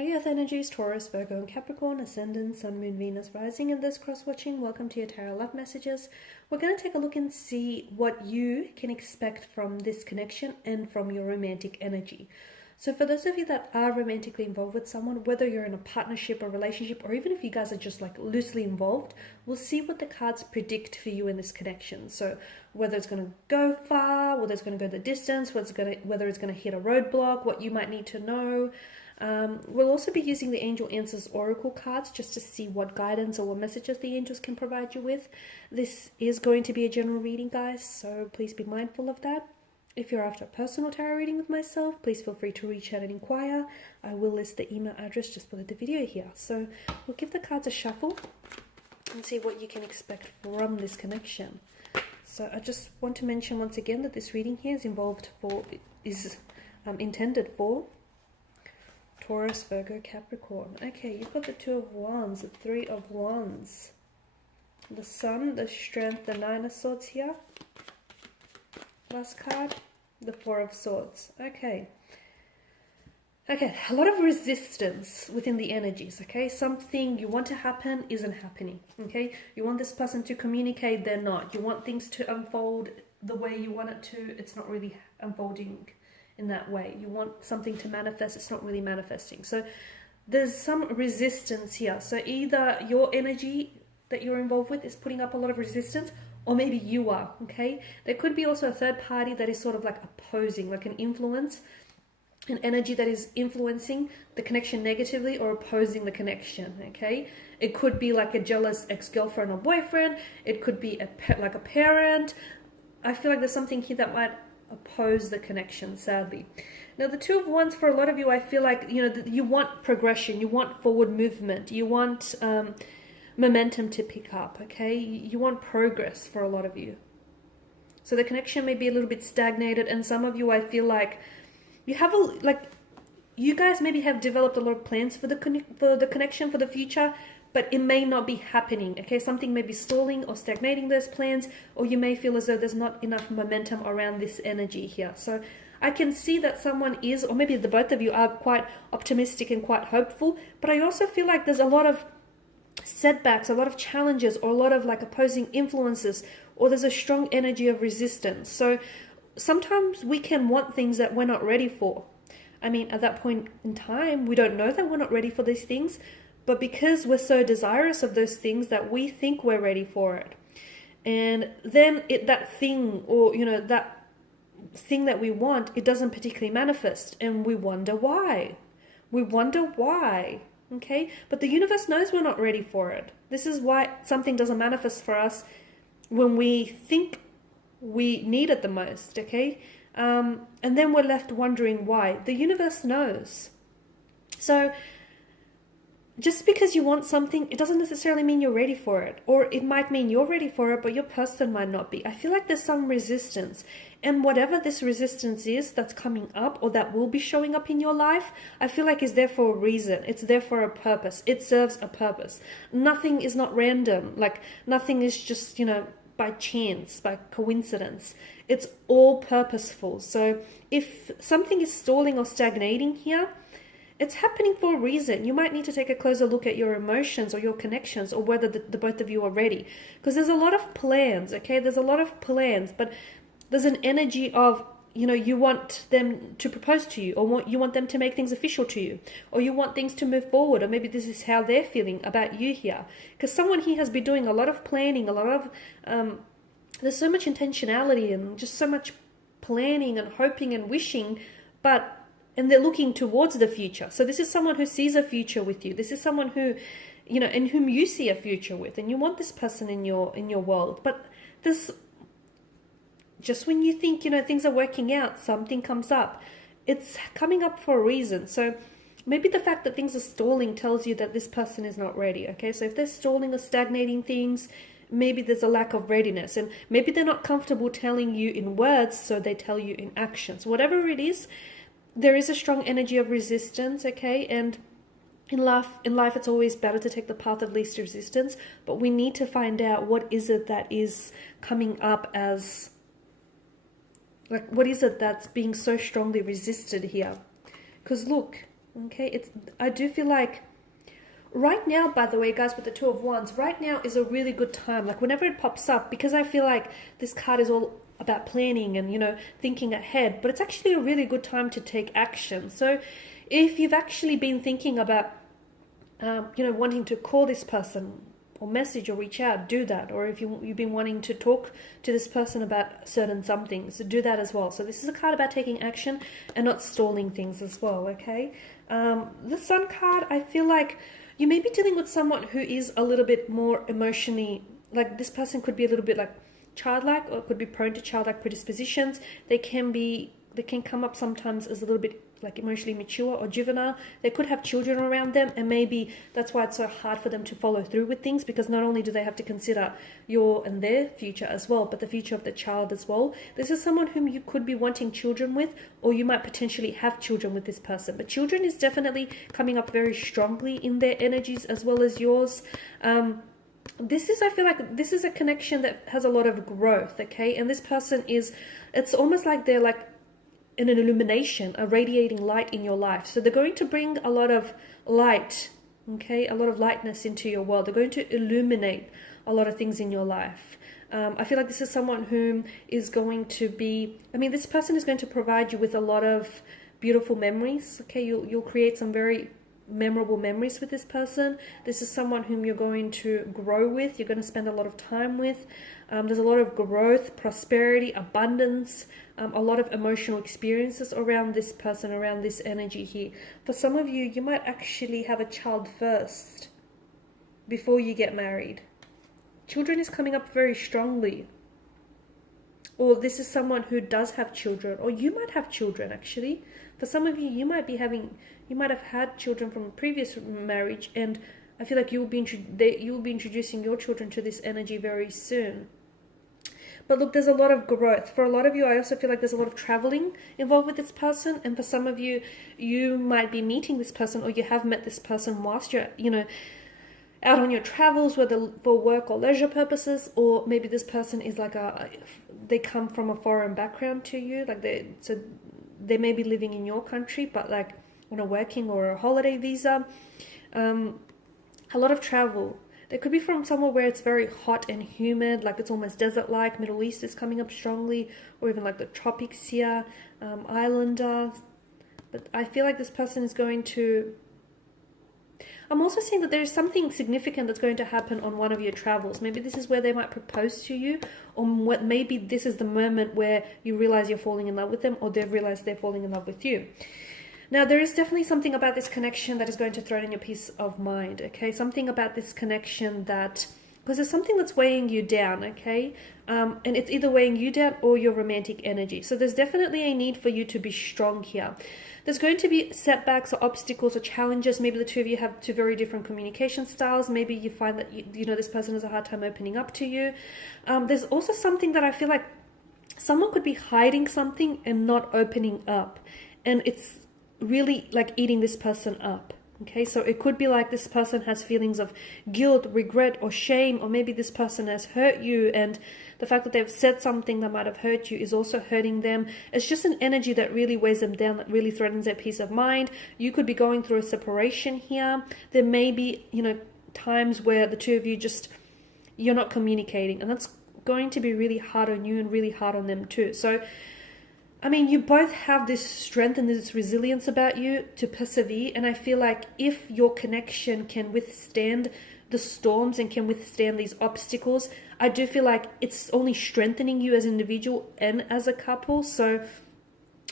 Hey Earth energies, Taurus, Virgo and Capricorn, Ascendant, Sun, Moon, Venus, Rising in this cross-watching. Welcome to your Tarot Love Messages. We're going to take a look and see what you can expect from this connection and from your romantic energy. So for those of you that are romantically involved with someone, whether you're in a partnership or relationship, or even if you guys are just like loosely involved, we'll see what the cards predict for you in this connection. So whether it's going to go far, whether it's going to go the distance, whether it's going to hit a roadblock, what you might need to know. We'll also be using the Angel Answers Oracle cards just to see what guidance or what messages the angels can provide you with. This is going to be a general reading, guys, so please be mindful of that. If you're after a personal tarot reading with myself, please feel free to reach out and inquire. I will list the email address just below the video here. So we'll give the cards a shuffle and see what you can expect from this connection. So I just want to mention once again that this reading here is intended for Taurus, Virgo, Capricorn. Okay, you've got the Two of Wands, the Three of Wands, the Sun, the Strength, the Nine of Swords here. Last card, the Four of Swords. Okay, a lot of resistance within the energies, okay? Something you want to happen isn't happening, okay? You want this person to communicate, they're not. You want things to unfold the way you want it to, it's not really unfolding in that way. You want something to manifest, it's not really manifesting. So there's some resistance here. So either your energy that you're involved with is putting up a lot of resistance, or maybe you are, okay? There could be also a third party that is sort of like opposing, like an influence, an energy that is influencing the connection negatively or opposing the connection, okay? It could be like a jealous ex-girlfriend or boyfriend. It could be like a parent. I feel like there's something here that might oppose the connection, sadly. Now the Two of Wands, for a lot of you, I feel like, you know, you want progression, you want forward movement, you want momentum to pick up, okay? You want progress for a lot of you. So the connection may be a little bit stagnated, and some of you, I feel like you have you guys maybe have developed a lot of plans for the connection for the future, but it may not be happening, okay? Something may be stalling or stagnating those plans, or you may feel as though there's not enough momentum around this energy here. So I can see that someone is, or maybe the both of you are quite optimistic and quite hopeful, but I also feel like there's a lot of setbacks, a lot of challenges, or a lot of like opposing influences, or there's a strong energy of resistance. So sometimes we can want things that we're not ready for. I mean, at that point in time, we don't know that we're not ready for these things, but because we're so desirous of those things that we think we're ready for it. And then that thing, or, you know, that thing that we want, it doesn't particularly manifest. And we wonder why. Okay? But the universe knows we're not ready for it. This is why something doesn't manifest for us when we think we need it the most, okay? And then we're left wondering why. The universe knows. So just because you want something, it doesn't necessarily mean you're ready for it. Or it might mean you're ready for it, but your person might not be. I feel like there's some resistance. And whatever this resistance is that's coming up, or that will be showing up in your life, I feel like is there for a reason. It's there for a purpose. It serves a purpose. Nothing is not random. Like nothing is just, you know, by chance, by coincidence. It's all purposeful. So if something is stalling or stagnating here, it's happening for a reason. You might need to take a closer look at your emotions or your connections, or whether the both of you are ready. Because there's a lot of plans, okay? There's a lot of plans, but there's an energy of, you know, you want them to propose to you, or you want them to make things official to you, or you want things to move forward, or maybe this is how they're feeling about you here. Because someone here has been doing a lot of planning, a lot of, there's so much intentionality and just so much planning and hoping and wishing, and they're looking towards the future. So this is someone who sees a future with you. This is someone who, you know, and whom you see a future with, and you want this person in your world. But this, just when you think, you know, things are working out, something comes up. It's coming up for a reason. So maybe the fact that things are stalling tells you that this person is not ready, okay? So if they're stalling or stagnating things, maybe there's a lack of readiness, and maybe they're not comfortable telling you in words, so they tell you in actions. Whatever it is, there is a strong energy of resistance, okay? And in life, it's always better to take the path of least resistance, but we need to find out what is it that is coming up as, like, what is it that's being so strongly resisted here? Because look, Okay, I do feel like right now, by the way, guys, with the Two of Wands, right now is a really good time. Like whenever it pops up, because I feel like this card is all about planning and, thinking ahead, but it's actually a really good time to take action. So if you've actually been thinking about, wanting to call this person or message or reach out, do that. Or if you've been wanting to talk to this person about certain something, so do that as well. So this is a card about taking action and not stalling things as well, okay? The Sun card, I feel like you may be dealing with someone who is a little bit more emotionally, like this person could be a little bit like childlike, or could be prone to childlike predispositions. They can come up sometimes as a little bit like emotionally mature or juvenile. They could have children around them, and maybe that's why it's so hard for them to follow through with things, because not only do they have to consider your and their future as well, but the future of the child as well. This is someone whom you could be wanting children with, or you might potentially have children with this person. But children is definitely coming up very strongly in their energies as well as yours. I feel like this is a connection that has a lot of growth, okay? And this person it's almost like they're like in an illumination, a radiating light in your life. So they're going to bring a lot of light, okay? A lot of lightness into your world. They're going to illuminate a lot of things in your life. I feel like this is someone whom is going to be, this person is going to provide you with a lot of beautiful memories, okay? You'll create some very memorable memories with this person. This is someone whom you're going to grow with. You're going to spend a lot of time with. There's a lot of growth, prosperity, abundance, a lot of emotional experiences around this person, around this energy here. For some of you, you might actually have a child first before you get married. Children is coming up very strongly. Or this is someone who does have children, or you might have children actually. For some of you, you might have had children from a previous marriage, and I feel like you'll be introducing your children to this energy very soon. But look, there's a lot of growth. For a lot of you, I also feel like there's a lot of traveling involved with this person. And for some of you, you might be meeting this person, or you have met this person whilst you're, out on your travels, whether for work or leisure purposes, or maybe this person is like they come from a foreign background to you. Like they may be living in your country, but like on a working or a holiday visa. A lot of travel. They could be from somewhere where it's very hot and humid, like it's almost desert-like. Middle East is coming up strongly, or even like the tropics here, islander. But I feel like this person is going to... I'm also seeing that there's something significant that's going to happen on one of your travels. Maybe this is where they might propose to you, or maybe this is the moment where you realize you're falling in love with them, or they've realized they're falling in love with you. Now, there is definitely something about this connection that is going to throw in your peace of mind, okay? Something about this connection that... Because there's something that's weighing you down, okay? And it's either weighing you down or your romantic energy. So there's definitely a need for you to be strong here. There's going to be setbacks or obstacles or challenges. Maybe the two of you have two very different communication styles. Maybe you find that, this person has a hard time opening up to you. There's also something that I feel like someone could be hiding something and not opening up. And it's really like eating this person up. Okay, so it could be like this person has feelings of guilt, regret, or shame, or maybe this person has hurt you, and the fact that they've said something that might have hurt you is also hurting them. It's just an energy that really weighs them down, that really threatens their peace of mind. You could be going through a separation here. There may be, times where the two of you you're not communicating, and that's going to be really hard on you and really hard on them too. So you both have this strength and this resilience about you to persevere. And I feel like if your connection can withstand the storms and can withstand these obstacles, I do feel like it's only strengthening you as an individual and as a couple. So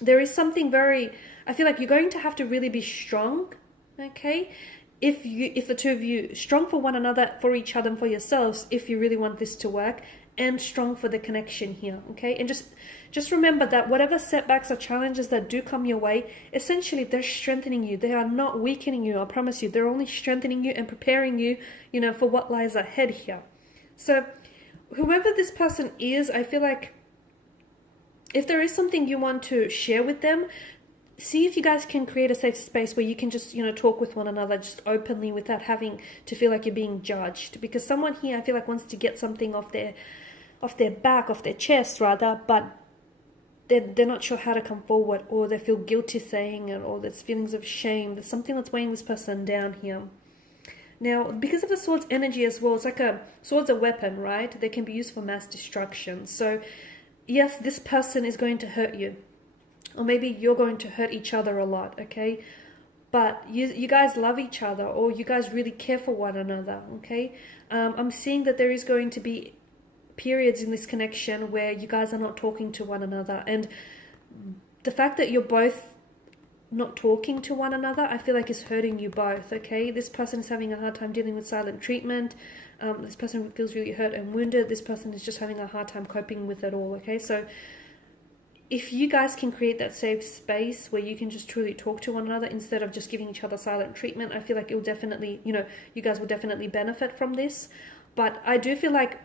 there is something I feel like you're going to have to really be strong, okay? If the two of you, strong for one another, for each other and for yourselves, if you really want this to work, and strong for the connection here, okay? And just remember that whatever setbacks or challenges that do come your way, essentially they're strengthening you. They are not weakening you, I promise you. They're only strengthening you and preparing you, for what lies ahead here. So whoever this person is, I feel like if there is something you want to share with them, see if you guys can create a safe space where you can just, talk with one another just openly without having to feel like you're being judged. Because someone here, I feel like, wants to get something off their chest rather, but they're not sure how to come forward, or they feel guilty saying it, or there's feelings of shame. There's something that's weighing this person down here. Now, because of the sword's energy as well, it's like sword's a weapon, right? They can be used for mass destruction. So, yes, this person is going to hurt you. Or maybe you're going to hurt each other a lot, okay? But you guys love each other, or you guys really care for one another, okay? I'm seeing that there is going to be periods in this connection where you guys are not talking to one another. And the fact that you're both not talking to one another, I feel like is hurting you both, okay? This person is having a hard time dealing with silent treatment. This person feels really hurt and wounded. This person is just having a hard time coping with it all, okay? So if you guys can create that safe space where you can just truly talk to one another instead of just giving each other silent treatment, I feel like it will definitely, you guys will definitely benefit from this. But I do feel like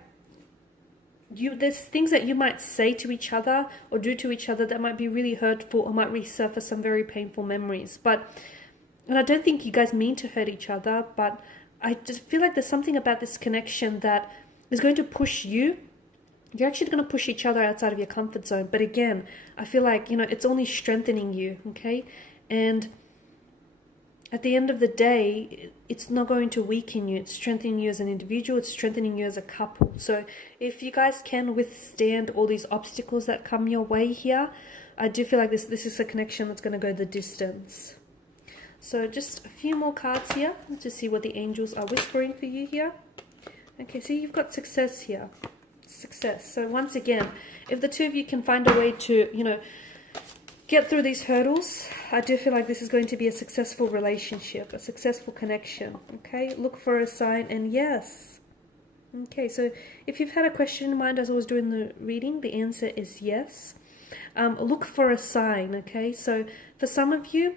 there's things that you might say to each other or do to each other that might be really hurtful or might resurface some very painful memories. And I don't think you guys mean to hurt each other, but I just feel like there's something about this connection that is going to push you. You're actually going to push each other outside of your comfort zone. But again, I feel like, it's only strengthening you, okay? And at the end of the day, it's not going to weaken you. It's strengthening you as an individual. It's strengthening you as a couple. So if you guys can withstand all these obstacles that come your way here, I do feel like this is a connection that's going to go the distance. So just a few more cards here to see what the angels are whispering for you here. Okay, so you've got success here. Success. So once again, if the two of you can find a way to, get through these hurdles, I do feel like this is going to be a successful relationship, a successful connection, okay? Look for a sign, and yes. Okay, so if you've had a question in mind as I was doing the reading, the answer is yes. Look for a sign, okay? So for some of you,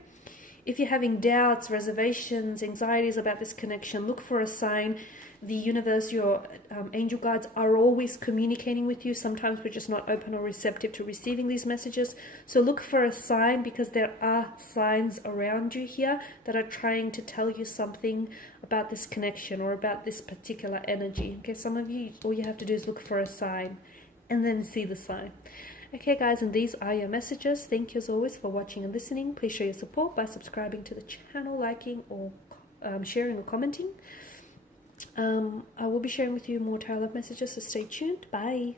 if you're having doubts, reservations, anxieties about this connection, look for a sign. The universe, your angel guides are always communicating with you. Sometimes we're just not open or receptive to receiving these messages. So look for a sign, because there are signs around you here that are trying to tell you something about this connection or about this particular energy. Okay, some of you, all you have to do is look for a sign and then see the sign. Okay guys, and these are your messages. Thank you as always for watching and listening. Please show your support by subscribing to the channel, liking or sharing or commenting. I will be sharing with you more tarot love messages, so stay tuned. Bye.